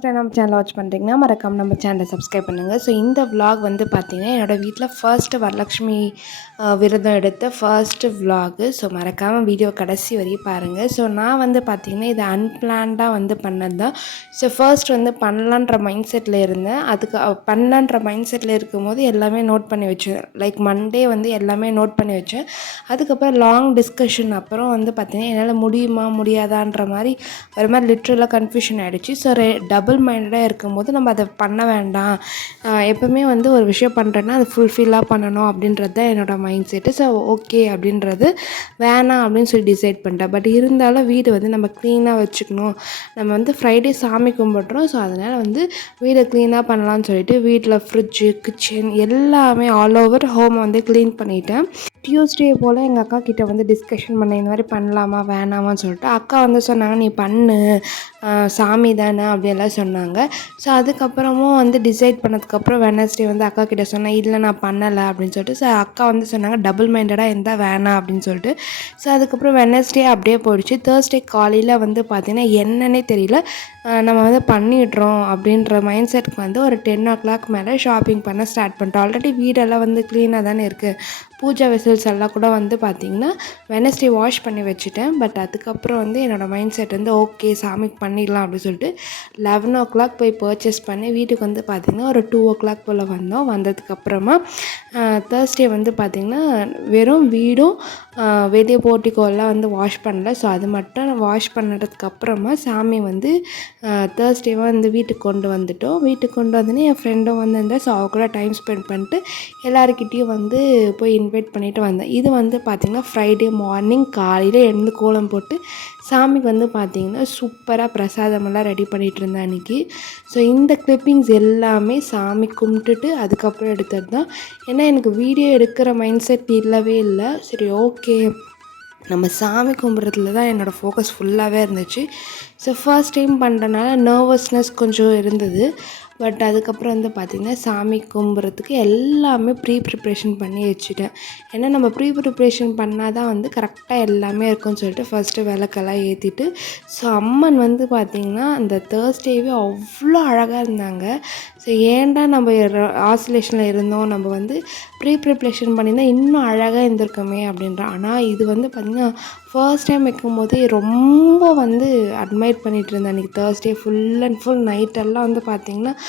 First time நம்ம channel watch பண்ணுறீங்கன்னா மறக்காம நம்ம சேனலை சப்ஸ்கிரைப் பண்ணுங்கள் ஸோ இந்த விலாக் வந்து பார்த்தீங்கன்னா என்னோடய வீட்டில் ஃபர்ஸ்ட்டு வரலக்ஷ்மி விரதம் எடுத்த ஃபர்ஸ்ட்டு விலாகு ஸோ மறக்காமல் வீடியோ கடைசி வரையும் பாருங்கள் ஸோ நான் வந்து பார்த்திங்கன்னா இது அன்பிளான்டாக வந்து பண்ணது தான் ஸோ ஃபர்ஸ்ட் வந்து பண்ணலான்ற மைண்ட் செட்டில் இருந்தேன். அதுக்கு பண்ணலான்ற மைண்ட் செட்டில் இருக்கும்போது எல்லாமே நோட் பண்ணி வச்சேன் லைக் மண்டே வந்து எல்லாமே நோட் பண்ணி வச்சேன் அதுக்கப்புறம் லாங் டிஸ்கஷன் அப்புறம் வந்து பார்த்திங்கன்னா என்னால் முடியுமா முடியாதான்ற மாதிரி ஒரு மாதிரி லிட்ரலாக கன்ஃபியூஷன் ஆகிடுச்சு ஸோ டபுள் மைண்டடாக இருக்கும்போது நம்ம அதை பண்ண வேண்டாம். எப்போவுமே எப்பவுமே வந்து ஒரு விஷயம் பண்ணுறேன்னா அது ஃபுல்ஃபில்லாக பண்ணணும் அப்படின்றது தான் என்னோடய மைண்ட் செட்டு ஸோ ஓகே அப்படின்றது வேணாம் அப்படின்னு சொல்லி டிசைட் பண்ணிட்டேன். பட் இருந்தாலும் வீடு வந்து நம்ம க்ளீனாக வச்சுக்கணும். நம்ம வந்து ஃப்ரைடே சாமி கும்பிட்றோம். ஸோ அதனால் வந்து வீடை க்ளீனாக பண்ணலாம்னு சொல்லிட்டு வீட்டில் ஃப்ரிட்ஜு கிச்சன் எல்லாமே ஆல் ஓவர் ஹோம் வந்து க்ளீன் பண்ணிட்டேன். டியூஸ்டே போல் எங்கள் அக்கா கிட்ட வந்து டிஸ்கஷன் பண்ணேன். இந்த மாதிரி பண்ணலாமா வேணாமான்னு சொல்லிட்டு அக்கா வந்து சொன்னாங்க நீ பண்ணு. சாமி தானே அப்படியெல்லாம் சொன்னாங்க. ஸோ அதுக்கப்புறமும் வந்து டிசைட் பண்ணதுக்கப்புறம் வெனஸ்டே வந்து அக்கா கிட்ட சொன்னேன் இல்லை நான் பண்ணலை அப்படின்னு சொல்லிட்டு. ஸோ அக்கா வந்து சொன்னாங்க டபுள் மைண்டடாக இருந்தால் வேணாம் அப்படின்னு சொல்லிட்டு. ஸோ அதுக்கப்புறம் வெனஸ்டே அப்படியே போயிடுச்சு. தேர்ஸ்டே காலையில் வந்து பார்த்திங்கன்னா என்னன்னே தெரியல. நம்ம வந்து பண்ணிடுறோம் அப்படின்ற மைண்ட் செட்டுக்கு வந்து ஒரு டென் ஓ கிளாக் மேலே ஷாப்பிங் பண்ண ஸ்டார்ட் பண்ணிட்டோம். ஆல்ரெடி வீடெல்லாம் வந்து க்ளீனாக தானே இருக்குது பூஜா வெசல்ஸ் எல்லாம் கூட வந்து பார்த்திங்கன்னா வெனஸ்டே வாஷ் பண்ணி வச்சுட்டேன். பட் அதுக்கப்புறம் வந்து என்னோடய மைண்ட் செட் வந்து ஓகே சாமிக்கு பண்ணிடலாம் அப்படின்னு சொல்லிட்டு லெவன் ஓ கிளாக் போய் பர்ச்சேஸ் பண்ணி வீட்டுக்கு வந்து பார்த்திங்கன்னா ஒரு டூ ஓ கிளாக் போல் வந்தோம். வந்ததுக்கப்புறமா தேர்ஸ்டே வந்து பார்த்திங்கன்னா வெறும் வீடும் வெளியே போர்ட்டிக்கோலாம் வந்து வாஷ் பண்ணல. ஸோ அது மட்டும் வாஷ் பண்ணதுக்கப்புறமா சாமி வந்து தேர்ஸ்டேவாக வந்து வீட்டுக்கு கொண்டு வந்துட்டோம். வீட்டுக்கு கொண்டு வந்தோன்னே என் ஃப்ரெண்டும் வந்திருந்தேன் ஸோ அவ கூட டைம் ஸ்பெண்ட் பண்ணிட்டு எல்லாருக்கிட்டேயும் வந்து போய் இன்வைட் பண்ணிட்டு வந்தேன். இது வந்து பார்த்திங்கன்னா ஃப்ரைடே மார்னிங் காலையில் எழுந்து கோலம் போட்டு சாமிக்கு வந்து பார்த்திங்கன்னா சூப்பராக பிரசாதமெல்லாம் ரெடி பண்ணிகிட்டு இருந்தேன் அன்றைக்கி ஸோ இந்த கிளிப்பிங்ஸ் எல்லாமே சாமி கும்பிட்டுட்டு அதுக்கப்புறம் எடுத்தது தான். ஏன்னா எனக்கு வீடியோ எடுக்கிற மைண்ட் செட் இல்லவே இல்லை. சரி ஓகே நம்ம சாமி கும்பிட்றதுல தான் என்னோடய ஃபோக்கஸ் ஃபுல்லாகவே இருந்துச்சு. ஸோ ஃபர்ஸ்ட் டைம் பண்ணுறனால நர்வஸ்னஸ் கொஞ்சம் இருந்தது. பட் அதுக்கப்புறம் வந்து பார்த்திங்கன்னா சாமி கும்பிட்றதுக்கு எல்லாமே ப்ரீ ப்ரிப்ரேஷன் பண்ணி வச்சுட்டேன். ஏன்னா நம்ம ப்ரீ ப்ரிப்ரேஷன் பண்ணால் தான் வந்து கரெக்டாக எல்லாமே இருக்கும்னு சொல்லிட்டு ஃபஸ்ட்டு விளக்கெல்லாம் ஏற்றிட்டு ஸோ அம்மன் வந்து பார்த்திங்கன்னா அந்த தேர்ஸ்டேவே அவ்வளோ அழகாக இருந்தாங்க. ஸோ ஏன்டா நம்ம ஆசிலேஷனில் இருந்தோம்? நம்ம வந்து ப்ரீ ப்ரிப்ரேஷன் பண்ணியிருந்தால் இன்னும் அழகாக இருந்திருக்குமே அப்படின்ற ஆனால் இது வந்து பார்த்திங்கன்னா ஃபர்ஸ்ட் டைம் வைக்கும் போதே ரொம்ப வந்து அட்மையர் பண்ணிகிட்டு இருந்தேன் அன்றைக்கி தேர்ஸ்டே ஃபுல் அண்ட் ஃபுல் நைட்டெல்லாம் வந்து பார்த்திங்கன்னா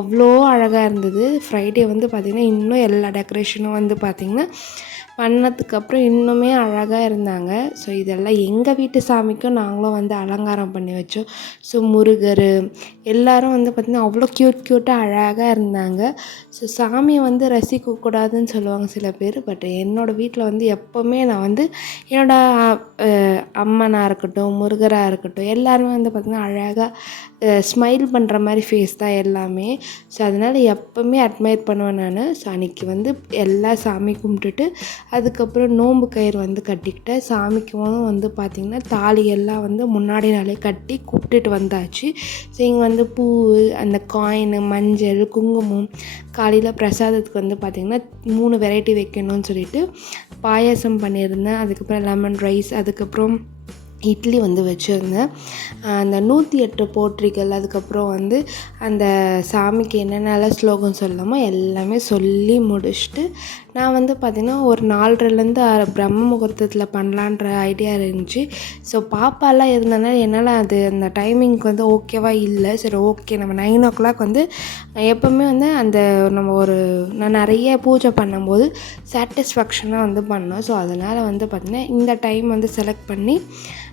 அவ்வளோ அழகாக இருந்தது. ஃப்ரைடே வந்து பார்த்திங்கன்னா இன்னும் எல்லா டெக்கரேஷனும் வந்து பார்த்திங்கன்னா பண்ணதுக்கப்புறம் இன்னுமே அழகாக இருந்தாங்க. ஸோ இதெல்லாம் எங்கள் வீட்டு சாமிக்கும் நாங்களும் வந்து அலங்காரம் பண்ணி வச்சோம். ஸோ முருகர் எல்லோரும் வந்து பார்த்திங்கன்னா அவ்வளோ க்யூட் க்யூட்டாக அழகாக இருந்தாங்க. ஸோ சாமியை வந்து ரசிக்கக்கூடாதுன்னு சொல்லுவாங்க சில பேர். பட் என்னோடய வீட்டில் வந்து எப்போவுமே நான் வந்து என்னோடய அம்மனாக இருக்கட்டும் முருகராக இருக்கட்டும் எல்லாருமே வந்து பார்த்திங்கன்னா அழகாக ஸ்மைல் பண்ணுற மாதிரி ஃபேஸ் தான் எல்லாமே. ஸோ அதனால் எப்போவுமே அட்மையர் பண்ணுவேன் நான். ஸோ அன்றைக்கி வந்து எல்லா சாமி கும்பிட்டுட்டு அதுக்கப்புறம் நோன்பு கயிறு வந்து கட்டிக்கிட்டேன். சாமிக்கும் வந்து பார்த்திங்கன்னா தாலி எல்லாம் வந்து முன்னாடி நாளே கட்டி கூப்பிட்டுட்டு வந்தாச்சு. ஸோ இங்கே வந்து பூ அந்த காயின் மஞ்சள் குங்குமம் காலையில் பிரசாதத்துக்கு வந்து பார்த்திங்கன்னா மூணு வெரைட்டி வைக்கணும்னு சொல்லிட்டு பாயாசம் பண்ணியிருந்தேன். அதுக்கப்புறம் லெமன் ரைஸ் அதுக்கப்புறம் இட்லி வந்து வச்சுருந்தேன். அந்த நூற்றி எட்டு போற்றிகள் அதுக்கப்புறம் வந்து அந்த சாமிக்கு என்னென்னலாம் ஸ்லோகம் சொல்லணுமோ எல்லாமே சொல்லி முடிச்சுட்டு நான் வந்து பார்த்திங்கன்னா ஒரு நாலரைலேருந்து ஆறு பிரம்ம முகூர்த்தத்தில் பண்ணலான்ற ஐடியா இருந்துச்சு. ஸோ பாப்பாலாம் இருந்தனால என்னால் அது அந்த டைமிங்க்கு வந்து ஓகேவா இல்லை. சரி ஓகே நம்ம நைன் ஓ கிளாக் வந்து எப்போவுமே வந்து அந்த நம்ம ஒரு நான் நிறைய பூஜை பண்ணும்போது சாட்டிஸ்ஃபேக்ஷனாக வந்து பண்ணோம். ஸோ அதனால் வந்து பார்த்திங்கன்னா இந்த டைம் வந்து செலக்ட் பண்ணி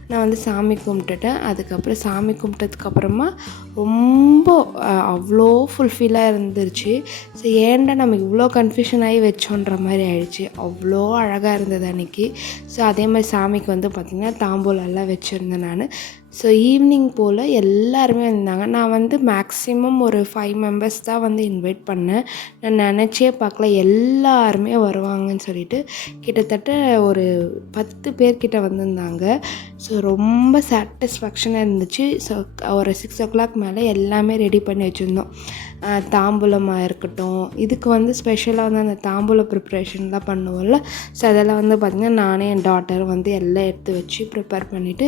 நான் வந்து சாமி கும்பிட்டுட்டேன். அதுக்கப்புறம் சாமி கும்பிட்டதுக்கப்புறமா ரொம்ப அவ்வளோ ஃபுல்ஃபில்லாக இருந்துருச்சு. ஸோ ஏன்டா நம்ம இவ்வளோ கன்ஃபியூஷன் ஆகி வச்சோன்ற மாதிரி ஆயிடுச்சு. அவ்வளோ அழகாக இருந்தது அன்றைக்கி ஸோ அதே மாதிரி சாமிக்கு வந்து பார்த்திங்கன்னா தாம்பூலெல்லாம் வச்சுருந்தேன் நான். ஸோ ஈவினிங் போல் எல்லாருமே வந்தாங்க. நான் வந்து மேக்ஸிமம் ஒரு ஃபைவ் மெம்பர்ஸ் தான் வந்து இன்வைட் பண்ணேன். நான் நினச்சே பார்க்கல எல்லாருமே வருவாங்கன்னு சொல்லிட்டு கிட்டத்தட்ட ஒரு பத்து பேர்கிட்ட வந்திருந்தாங்க. ஸோ ரொம்ப சாட்டிஸ்ஃபேக்ஷனாக இருந்துச்சு. ஸோ ஒரு சிக்ஸ் ஓ கிளாக் மேலே எல்லாமே ரெடி பண்ணி வச்சுருந்தோம். தாம்பூலமாக இருக்கட்டும். இதுக்கு வந்து ஸ்பெஷலாக வந்து அந்த தாம்பூல ப்ரிப்ரேஷன்லாம் பண்ணுவோம்ல. ஸோ அதெல்லாம் வந்து பார்த்திங்கன்னா நானே என் டாட்டர் வந்து எல்லாம் எடுத்து வச்சு ப்ரிப்பேர் பண்ணிவிட்டு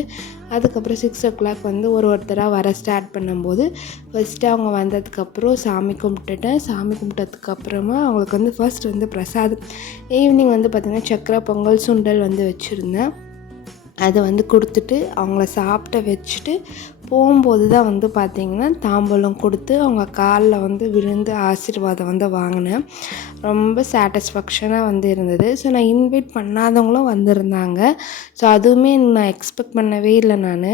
அதுக்கப்புறம் சிக்ஸ் ஓ கிளாக் வந்து ஒரு ஒருத்தராக வர ஸ்டார்ட் பண்ணும்போது ஃபஸ்ட்டு அவங்க வந்ததுக்கப்புறம் சாமி கும்பிட்டுட்டேன். சாமி கும்பிட்டதுக்கப்புறமா அவங்களுக்கு வந்து ஃபர்ஸ்ட் வந்து பிரசாதம். ஈவினிங் வந்து பார்த்திங்கன்னா சக்கரை பொங்கல் சுண்டல் வந்து வச்சுருந்தேன். அதை வந்து கொடுத்துட்டு அவங்கள சாப்பிட வச்சுட்டு போகும்போது தான் வந்து பார்த்திங்கன்னா தாம்பூலம் கொடுத்து அவங்க காலில் வந்து விழுந்து ஆசீர்வாதம் வந்து வாங்கினேன். ரொம்ப சாட்டிஸ்ஃபேக்ஷனாக வந்து இருந்தது ஸோ நான் இன்வைட் பண்ணாதவங்களும் வந்திருந்தாங்க. ஸோ அதுவுமே நான் எக்ஸ்பெக்ட் பண்ணவே இல்லை நான்.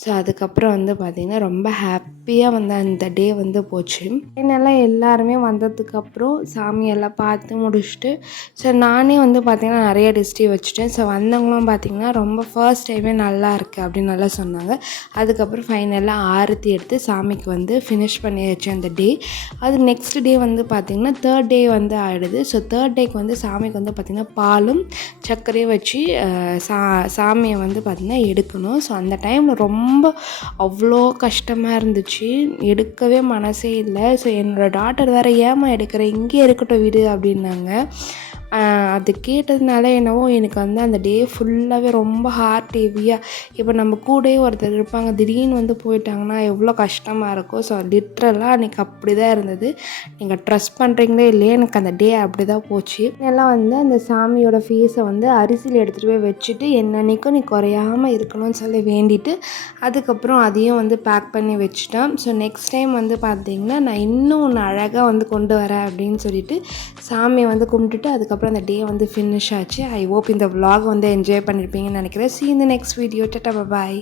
ஸோ அதுக்கப்புறம் வந்து பார்த்திங்கன்னா ரொம்ப ஹாப்பியாக வந்து அந்த டே வந்து போச்சு. என்னெல்லாம் எல்லாருமே வந்ததுக்கப்புறம் சாமியெல்லாம் பார்த்து முடிச்சுட்டு ஸோ நானே வந்து பார்த்திங்கன்னா நிறைய டிஸ்டி வச்சுட்டேன். ஸோ வந்தவங்களும் பார்த்திங்கன்னா ரொம்ப ஃபர்ஸ்ட் டைமே நல்லா இருக்குது அப்படின்னு நல்லா சொன்னாங்க. அதுக்கப்புறம் ஃபைனலாக ஆரத்தி எடுத்து சாமிக்கு வந்து ஃபினிஷ் பண்ணியாச்சு அந்த டே அது நெக்ஸ்ட் டே வந்து பார்த்திங்கன்னா தேர்ட் டே வந்து ஆகிடுது ஸோ தேர்ட் டேக்கு வந்து சாமிக்கு வந்து பார்த்திங்கன்னா பாலும் சர்க்கரையும் வச்சு சா சாமியை வந்து பார்த்திங்கன்னா எடுக்கணும். ஸோ அந்த டைமில் ரொம்ப அவ்வளோ கஷ்டமாக இருந்துச்சு. எடுக்கவே மனசே இல்லை. ஸோ என்னோடய டாட்டர் வேறு ஏமா எடுக்கிற? இங்கே இருக்கட்டும் வீடு அப்படின்னாங்க. அது கேட்டதுனால என்னவோ எனக்கு வந்து அந்த டே ஃபுல்லாகவே ரொம்ப ஹார்ட் ஹெவியாக இப்போ நம்ம கூடயே ஒருத்தர் இருப்பாங்க திடீர்னு வந்து போயிட்டாங்கன்னா எவ்வளோ கஷ்டமாக இருக்கும் ஸோ லிட்ரலாக அன்றைக்கி அப்படி தான் இருந்தது. நீங்கள் ட்ரஸ்ட் பண்ணுறீங்களே இல்லையே எனக்கு அந்த டே அப்படி தான் போச்சு. எல்லாம் வந்து அந்த சாமியோட ஃபேஸை வந்து அரிசியில் எடுத்துகிட்டு போய் வச்சுட்டு என்னன்னைக்கும் நீ குறையாமல் இருக்கணும்னு சொல்லி வேண்டிட்டு அதுக்கப்புறம் அதையும் வந்து பேக் பண்ணி வச்சுட்டேன் ஸோ நெக்ஸ்ட் டைம் வந்து பார்த்தீங்கன்னா நான் இன்னும் ஒன்று அழகாக வந்து கொண்டு வரேன் அப்படின்னு சொல்லிட்டு சாமியை வந்து கும்பிட்டுட்டு அதுக்கப்புறம் அந்த டே வந்து ஃபினிஷ் ஆச்சு. ஐ ஹோப் இந்த விலாக் வந்து என்ஜாய் பண்ணியிருப்பீங்கன்னு நினைக்கிறேன். சி இந்த நெக்ஸ்ட் வீடியோ டட்டா பாய்